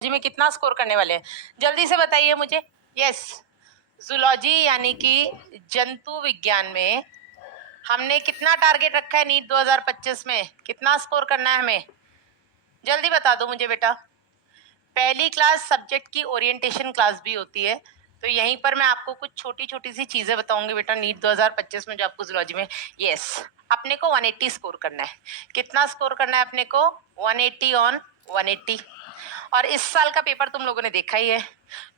जी में कितना स्कोर करने वाले हैं जल्दी से बताइए मुझे। यस, जूलॉजी यानी कि जंतु विज्ञान में हमने कितना टारगेट रखा है नीट 2025 में, कितना स्कोर करना है हमें, जल्दी बता दो मुझे बेटा। पहली क्लास सब्जेक्ट की ओरिएंटेशन क्लास भी होती है, तो यहीं पर मैं आपको कुछ छोटी छोटी सी चीजें बताऊंगी बेटा नीट 2025 में जो आपको जूलॉजी में। यस, अपने को 180 स्कोर करना है। कितना स्कोर करना है अपने को? 180 ऑन 180। और इस साल का पेपर तुम लोगों ने देखा ही है,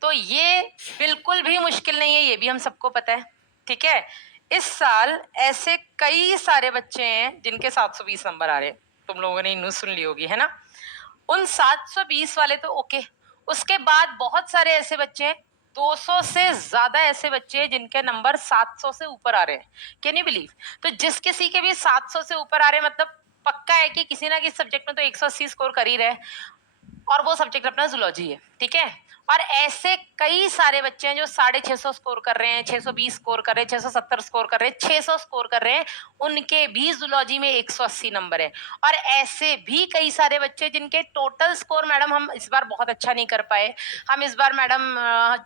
तो ये बिल्कुल भी मुश्किल नहीं है, ये भी हम सबको पता है। ठीक है, इस साल ऐसे कई सारे बच्चे हैं जिनके 720 नंबर आ रहे हैं, तुम लोगों ने न्यूज़ सुन ली होगी, है ना। उन 720 वाले तो ओके, उसके बाद बहुत सारे ऐसे बच्चे हैं, 200 से ज्यादा ऐसे बच्चे हैं जिनके नंबर 700 से ऊपर आ रहे हैं। Can you believe? तो जिस किसी के भी 700 से ऊपर आ रहे हैं, मतलब पक्का है कि किसी ना किसी सब्जेक्ट में तो 180 स्कोर कर ही रहे, और वो सब्जेक्ट अपना जूलॉजी है। ठीक है, और ऐसे कई सारे बच्चे हैं जो 650 स्कोर कर रहे हैं, 620 स्कोर कर रहे हैं, 670 स्कोर कर रहे हैं, 600 स्कोर कर रहे हैं, उनके भी जूलॉजी में 180 नंबर है। और ऐसे भी कई सारे बच्चे जिनके टोटल स्कोर मैडम हम इस बार बहुत अच्छा नहीं कर पाए, हम इस बार मैडम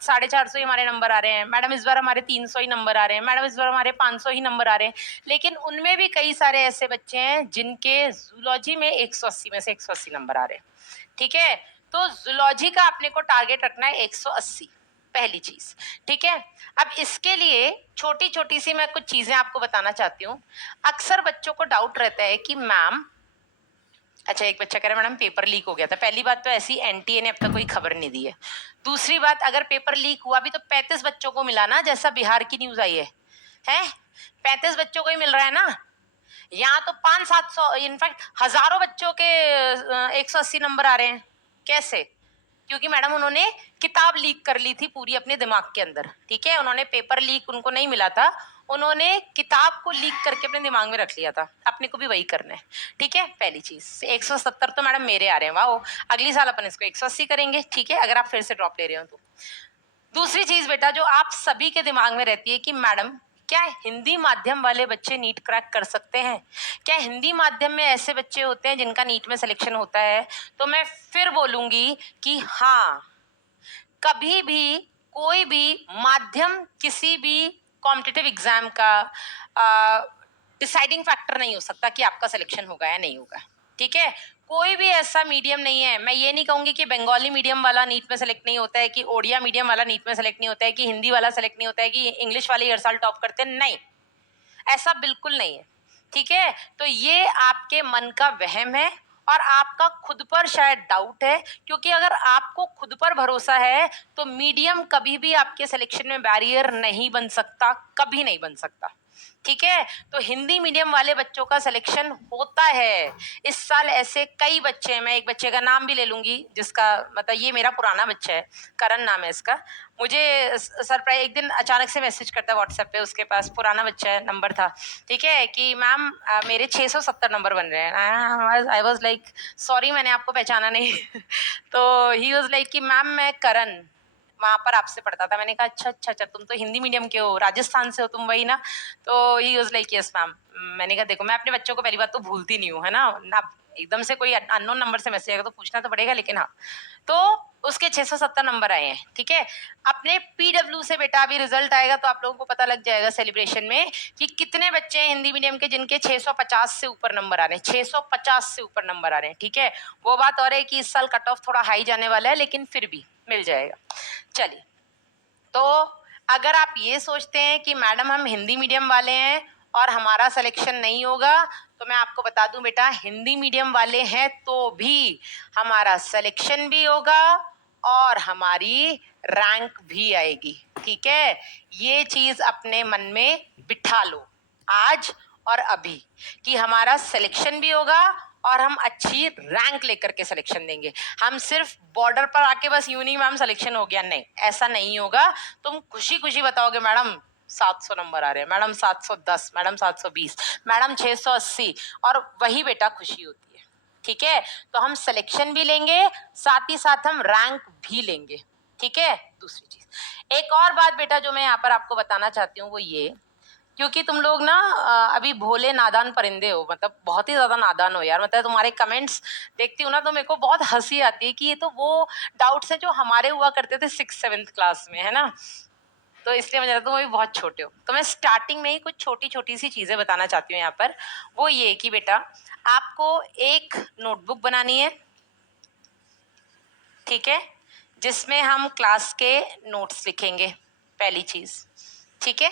450 ही हमारे नंबर आ रहे हैं, मैडम इस बार हमारे 300 ही नंबर आ रहे हैं, मैडम इस बार हमारे 500 ही नंबर आ रहे हैं। लेकिन उनमें भी कई सारे ऐसे बच्चे हैं जिनके जूलॉजी में 180 में से 180 नंबर आ रहे हैं। ठीक है, तो जूलॉजी का अपने को टारगेट रखना है 180, पहली चीज। ठीक है, अब इसके लिए छोटी छोटी सी मैं कुछ चीजें आपको बताना चाहती हूँ। अक्सर बच्चों को डाउट रहता है कि मैम, अच्छा एक बच्चा कह रहा है मैडम पेपर लीक हो गया था। पहली बात तो ऐसी एनटीए ने अब तक कोई खबर नहीं दी है। दूसरी बात, अगर पेपर लीक हुआ भी तो 35 बच्चों को मिला ना, जैसा बिहार की न्यूज आई है 35 बच्चों को ही मिल रहा है ना। यहाँ तो 500-700 इनफैक्ट हजारों बच्चों के 180 नंबर आ रहे हैं। कैसे? क्योंकि मैडम उन्होंने किताब लीक कर ली थी पूरी अपने दिमाग के अंदर। ठीक है, उन्होंने पेपर लीक उनको नहीं मिला था, उन्होंने किताब को लीक करके अपने दिमाग में रख लिया था। अपने को भी वही करना है। ठीक है, पहली चीज 170 तो मैडम मेरे आ रहे हैं, वाह, अगली साल अपन इसको 180 करेंगे। ठीक है, अगर आप फिर से ड्रॉप ले रहे हो तो। दूसरी चीज बेटा जो आप सभी के दिमाग में रहती है कि मैडम क्या हिंदी माध्यम वाले बच्चे नीट क्रैक कर सकते हैं? क्या हिंदी माध्यम में ऐसे बच्चे होते हैं जिनका नीट में सिलेक्शन होता है? तो मैं फिर बोलूंगी कि हाँ, कभी भी कोई भी माध्यम किसी भी कॉम्पिटिटिव एग्जाम का डिसाइडिंग फैक्टर नहीं हो सकता कि आपका सिलेक्शन होगा या नहीं होगा। ठीक है, कोई भी ऐसा मीडियम नहीं है। मैं ये नहीं कहूंगी कि बंगाली मीडियम वाला नीट में सेलेक्ट नहीं होता है, कि ओडिया मीडियम वाला नीट में सेलेक्ट नहीं होता है, कि हिंदी वाला सेलेक्ट नहीं होता है, कि इंग्लिश वाले हर साल टॉप करते हैं, नहीं, ऐसा बिल्कुल नहीं है। ठीक है, तो ये आपके मन का वहम है और आपका खुद पर शायद डाउट है, क्योंकि अगर आपको खुद पर भरोसा है तो मीडियम कभी भी आपके सिलेक्शन में बैरियर नहीं बन सकता, कभी नहीं बन सकता। ठीक है, तो हिंदी मीडियम वाले बच्चों का सिलेक्शन होता है। इस साल ऐसे कई बच्चे हैं, मैं एक बच्चे का नाम भी ले लूंगी जिसका मतलब, ये मेरा पुराना बच्चा है, करण नाम है इसका। मुझे सरप्राइज एक दिन अचानक से मैसेज करता है व्हाट्सएप पे, उसके पास पुराना बच्चा है नंबर था। ठीक है, कि मैम मेरे 670 नंबर बन रहे हैं। आई वाज लाइक सॉरी, मैंने आपको पहचाना नहीं तो ही वाज लाइक कि मैम मैं करण वहां पर आपसे पढ़ता था। मैंने कहा अच्छा अच्छा अच्छा, तुम तो हिंदी मीडियम के हो, राजस्थान से हो तुम, वही ना? तो he was like yes ma'am. मैंने कहा देखो, मैं अपने बच्चों को पहली बात तो भूलती नहीं हूँ, है ना। एकदम से कोई अननोन नंबर से मैसेज आएगा तो पूछना तो पड़ेगा, लेकिन हाँ, तो उसके 670 नंबर आए हैं। ठीक है, अपने पीडब्ल्यू से बेटा अभी रिजल्ट आएगा तो आप लोगों को पता लग जाएगा सेलिब्रेशन में कि कितने बच्चे हैं हिंदी मीडियम के जिनके 650 से ऊपर नंबर आ रहे हैं, 650 से ऊपर नंबर आ रहे हैं। ठीक है, वो बात और है कि इस साल कट ऑफ थोड़ा हाई जाने वाला है, लेकिन फिर भी मिल जाएगा। चलिए, तो अगर आप ये सोचते हैं कि मैडम हम हिंदी मीडियम वाले हैं और हमारा सिलेक्शन नहीं होगा, तो मैं आपको बता दूं बेटा, हिंदी मीडियम वाले हैं तो भी हमारा सिलेक्शन भी होगा और हमारी रैंक भी आएगी। ठीक है, ये चीज अपने मन में बिठा लो आज और अभी, कि हमारा सिलेक्शन भी होगा और हम अच्छी रैंक लेकर के सिलेक्शन देंगे। हम सिर्फ बॉर्डर पर आके बस यूं नहीं मैम सिलेक्शन हो गया, नहीं, ऐसा नहीं होगा। तुम खुशी खुशी बताओगे मैडम 700 नंबर आ रहे हैं, मैडम 710, मैडम 720, मैडम 680, और वही बेटा खुशी होती है। ठीक है, तो हम सिलेक्शन भी लेंगे, साथ ही साथ हम रैंक भी लेंगे। ठीक है, दूसरी चीज, एक और बात बेटा जो मैं यहाँ पर आपको बताना चाहती हूँ वो ये क्योंकि तुम लोग ना अभी भोले नादान परिंदे हो, मतलब बहुत ही ज्यादा नादान हो यार। मतलब तुम्हारे कमेंट्स देखती हूँ ना तो मेरे को बहुत हंसी आती है कि ये तो वो डाउट्स हैं जो हमारे हुआ करते थे 6th-7th क्लास में, है ना। तो इसलिए मुझे लगता है तुम अभी बहुत छोटे हो। तो मैं स्टार्टिंग में ही कुछ छोटी छोटी सी चीजें बताना चाहती हूँ यहाँ पर। वो ये कि बेटा आपको एक नोटबुक बनानी है, ठीक है, जिसमें हम क्लास के नोट्स लिखेंगे, पहली चीज, ठीक है।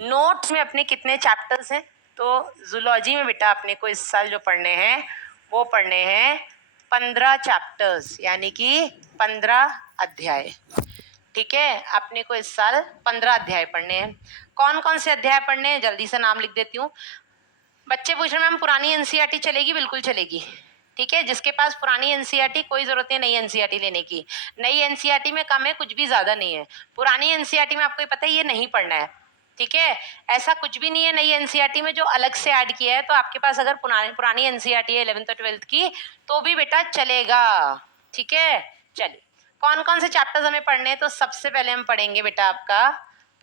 नोट्स में अपने कितने चैप्टर्स हैं, तो जूलॉजी में बेटा अपने को इस साल जो पढ़ने हैं वो पढ़ने हैं 15 चैप्टर्स, यानी कि 15 अध्याय, ठीक है। अपने को इस साल 15 अध्याय पढ़ने हैं। कौन कौन से अध्याय पढ़ने हैं, जल्दी से नाम लिख देती हूँ। बच्चे पूछ रहे हैं मैम पुरानी एनसीईआरटी चलेगी? बिल्कुल चलेगी, ठीक है। जिसके पास पुरानी एनसीईआरटी, कोई जरूरत नहीं नई एनसीईआरटी लेने की। नई एनसीईआरटी में कम है, कुछ भी ज्यादा नहीं है। पुरानी एनसीईआरटी में आपको ये पता है ये नहीं पढ़ना है, ठीक है। ऐसा कुछ भी नहीं है नई एनसीईआरटी में जो अलग से ऐड किया है। तो आपके पास अगर पुरानी एनसीईआरटी है 11th और 12th की तो भी बेटा चलेगा, ठीक है। चलिए कौन कौन से चैप्टर्स हमें पढ़ने हैं, तो सबसे पहले हम पढ़ेंगे बेटा आपका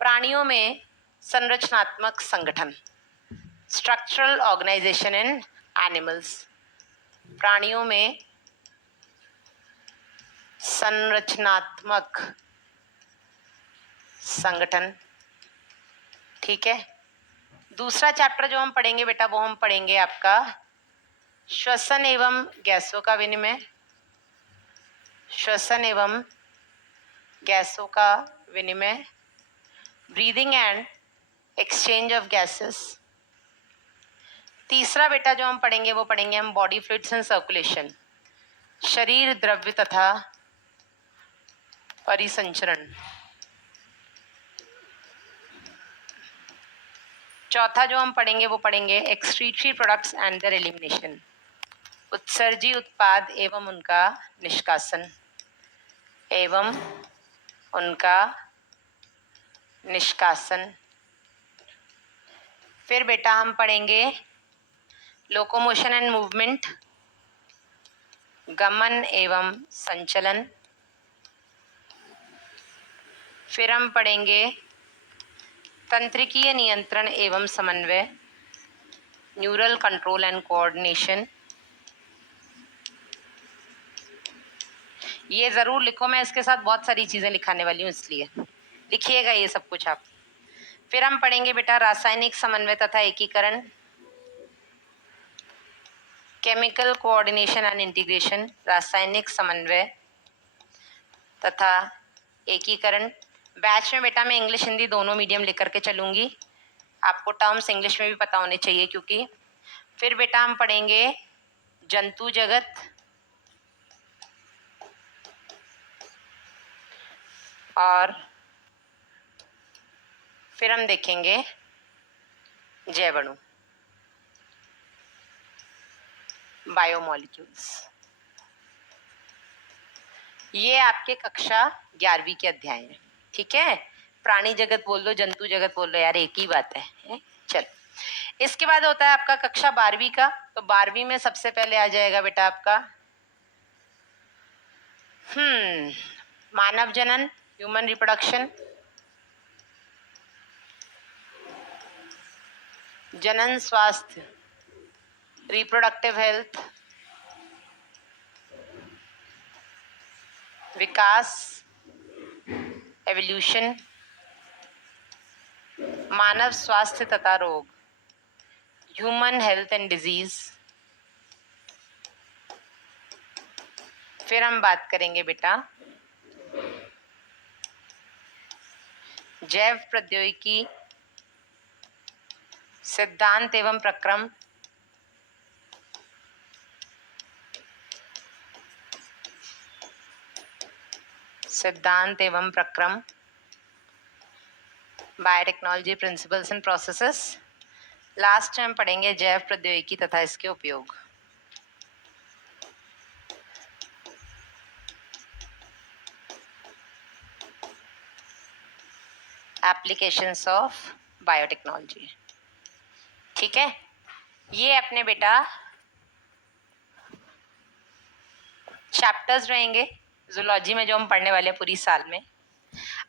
प्राणियों में संरचनात्मक संगठन, स्ट्रक्चरल ऑर्गेनाइजेशन इन एनिमल्स। प्राणियों में संरचनात्मक संगठन, ठीक है। दूसरा चैप्टर जो हम पढ़ेंगे बेटा वो हम पढ़ेंगे आपका श्वसन एवं गैसों का विनिमय, श्वसन एवं गैसों का विनिमय, breathing and exchange of gases. तीसरा बेटा जो हम पढ़ेंगे वो पढ़ेंगे हम बॉडी फ्लूइड्स एंड सर्कुलेशन, शरीर द्रव्य तथा परिसंचरण। चौथा जो हम पढ़ेंगे वो पढ़ेंगे excretory products and their elimination, उत्सर्जी उत्पाद एवं उनका निष्कासन, एवं उनका निष्कासन। फिर बेटा हम पढ़ेंगे लोकोमोशन एंड मूवमेंट, गमन एवं संचलन। फिर हम पढ़ेंगे तंत्रिकीय नियंत्रण एवं समन्वय, न्यूरल कंट्रोल एंड कोऑर्डिनेशन। ये जरूर लिखो, मैं इसके साथ बहुत सारी चीजें लिखाने वाली हूँ इसलिए लिखिएगा ये सब कुछ आप। फिर हम पढ़ेंगे बेटा रासायनिक समन्वय तथा एकीकरण, केमिकल कोऑर्डिनेशन एंड इंटीग्रेशन, रासायनिक समन्वय तथा एकीकरण। बैच में बेटा मैं इंग्लिश हिंदी दोनों मीडियम लेकर के चलूंगी, आपको टर्म्स इंग्लिश में भी पता होने चाहिए क्योंकि। फिर बेटा हम पढ़ेंगे जंतु जगत, और फिर हम देखेंगे जैवाणु, बायोमॉलिक्यूल्स। ये आपके कक्षा 11वीं के अध्याय हैं, ठीक है। प्राणी जगत बोल दो, जंतु जगत बोल दो, यार एक ही बात है। चल इसके बाद होता है आपका कक्षा 12वीं का। तो 12वीं में सबसे पहले आ जाएगा बेटा आपका मानव जनन, ह्यूमन रिप्रोडक्शन, जनन स्वास्थ्य, रिप्रोडक्टिव हेल्थ, विकास, एवोल्यूशन, मानव स्वास्थ्य तथा रोग, ह्यूमन हेल्थ एंड डिजीज। फिर हम बात करेंगे बेटा जैव प्रौद्योगिकी, सिद्धांत एवं प्रक्रम, सिद्धांत एवं प्रक्रम, biotechnology principles and processes. Last में हम पढ़ेंगे जैव प्रौद्योगिकी तथा इसके उपयोग, एप्लीकेशंस ऑफ बायोटेक्नोलॉजी, ठीक है। ये अपने बेटा चैप्टर्स रहेंगे जूलॉजी में जो हम पढ़ने वाले हैं पूरी साल में।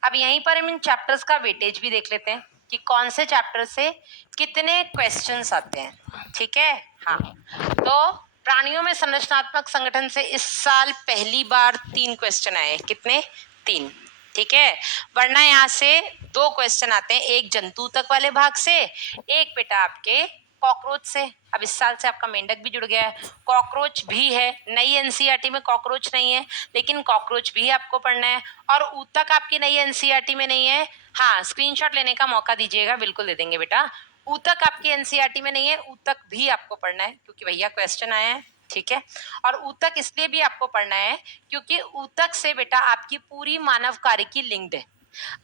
अब यहीं पर हम इन चैप्टर्स का वेटेज भी देख लेते हैं कि कौन से चैप्टर से कितने क्वेश्चंस आते हैं, ठीक है। हाँ, तो प्राणियों में संरचनात्मक संगठन से इस साल पहली बार 3 क्वेश्चन आए। कितने? 3, ठीक है। वरना यहाँ से 2 क्वेश्चन आते हैं, एक जंतु तक वाले भाग से, एक बेटा आपके कॉकरोच से। अब इस साल से आपका मेंढक भी जुड़ गया है, कॉकरोच भी है। नई एनसीईआरटी में कॉकरोच नहीं है, लेकिन कॉकरोच भी आपको पढ़ना है। और ऊतक आपकी नई एनसीईआरटी में नहीं है। हाँ, स्क्रीनशॉट लेने का मौका दीजिएगा, बिल्कुल दे देंगे बेटा। ऊतक आपकी एनसीईआरटी में नहीं है, ऊतक भी आपको पढ़ना है क्योंकि भैया क्वेश्चन आए हैं, ठीक है। और ऊतक इसलिए भी आपको पढ़ना है क्योंकि ऊतक से बेटा आपकी पूरी मानव कार्य की लिंक्ड है।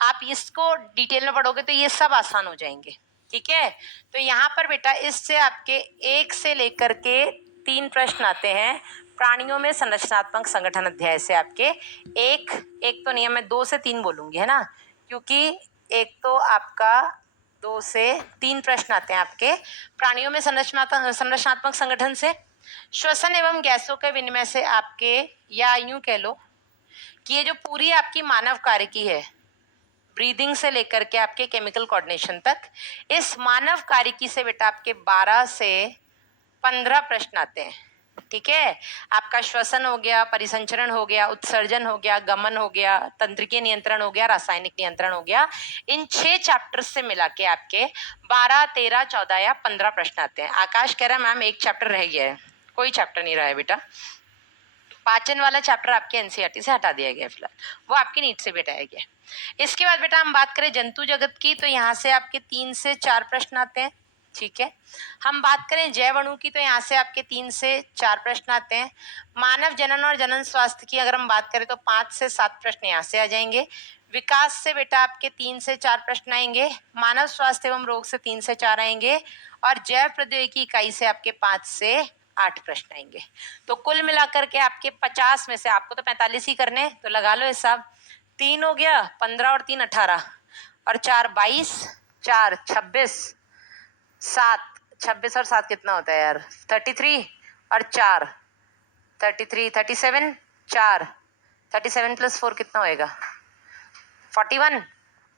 आप इसको डिटेल में पढ़ोगे तो ये सब आसान हो जाएंगे, ठीक है। तो यहाँ पर बेटा इससे आपके 1 से लेकर के 3 प्रश्न आते हैं प्राणियों में संरचनात्मक संगठन अध्याय से। आपके एक तो नहीं है, मैं 2 से 3 बोलूंगी, है ना, क्योंकि एक तो आपका 2 से 3 प्रश्न आते हैं आपके प्राणियों में संरचनात्मक संगठन से। श्वसन एवं गैसों के विनिमय से आपके, या यूं कह लो कि ये जो पूरी आपकी मानव कार्य की है, ब्रीदिंग से लेकर के आपके केमिकल कोऑर्डिनेशन तक, इस मानव कार्यकी से बेटा आपके 12 से 15 प्रश्न आते हैं, ठीक है। आपका श्वसन हो गया, परिसंचरण हो गया, उत्सर्जन हो गया, गमन हो गया, तंत्रिकीय नियंत्रण हो गया, रासायनिक नियंत्रण हो गया। इन 6 चैप्टर से मिला के आपके 12, 13, 14 या 15 प्रश्न आते हैं। आकाश कह रहा है मैम एक चैप्टर रह गया है। कोई चैप्टर नहीं रहा है बेटा, पाचन वाला चैप्टर आपके एनसीईआरटी से हटा दिया गया फिलहाल, वो आपकी नीट से भी हटाया गया। इसके बाद बेटा हम बात करें जंतु जगत की, तो यहाँ से आपके 3 से 4 प्रश्न आते हैं, ठीक है। हम बात करें जैव अणु की, तो यहाँ से आपके 3 से 4 प्रश्न आते हैं। मानव जनन और जनन स्वास्थ्य की अगर हम बात करें तो 5 से 7 प्रश्न यहाँ से आ जाएंगे। विकास से बेटा आपके 3 से 4 प्रश्न आएंगे। मानव स्वास्थ्य एवं रोग से 3 से 4 आएंगे। और जैव प्रौद्योगिकी इकाई से आपके 5 से 8 प्रश्न आएंगे। तो कुल मिलाकर के आपके 50 में से आपको तो 45 ही करने, तो लगा लो हिसाब। 3 हो गया, 15 और 3 18, और 4 22, 4 26, 7 26 और 7 कितना होता है यार, 33, और 4 33, 37, 4 37 प्लस 4 कितना होएगा, 41,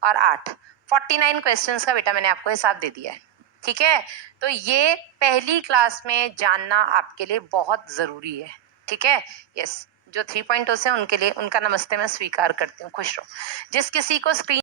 और 8 49 क्वेश्चंस का बेटा मैंने आपको हिसाब दे दिया है, ठीक है। तो ये पहली क्लास में जानना आपके लिए बहुत जरूरी है, ठीक है। यस, जो 3.0 से उनके लिए उनका नमस्ते मैं स्वीकार करती हूँ। खुश रहो। जिस किसी को स्क्रीन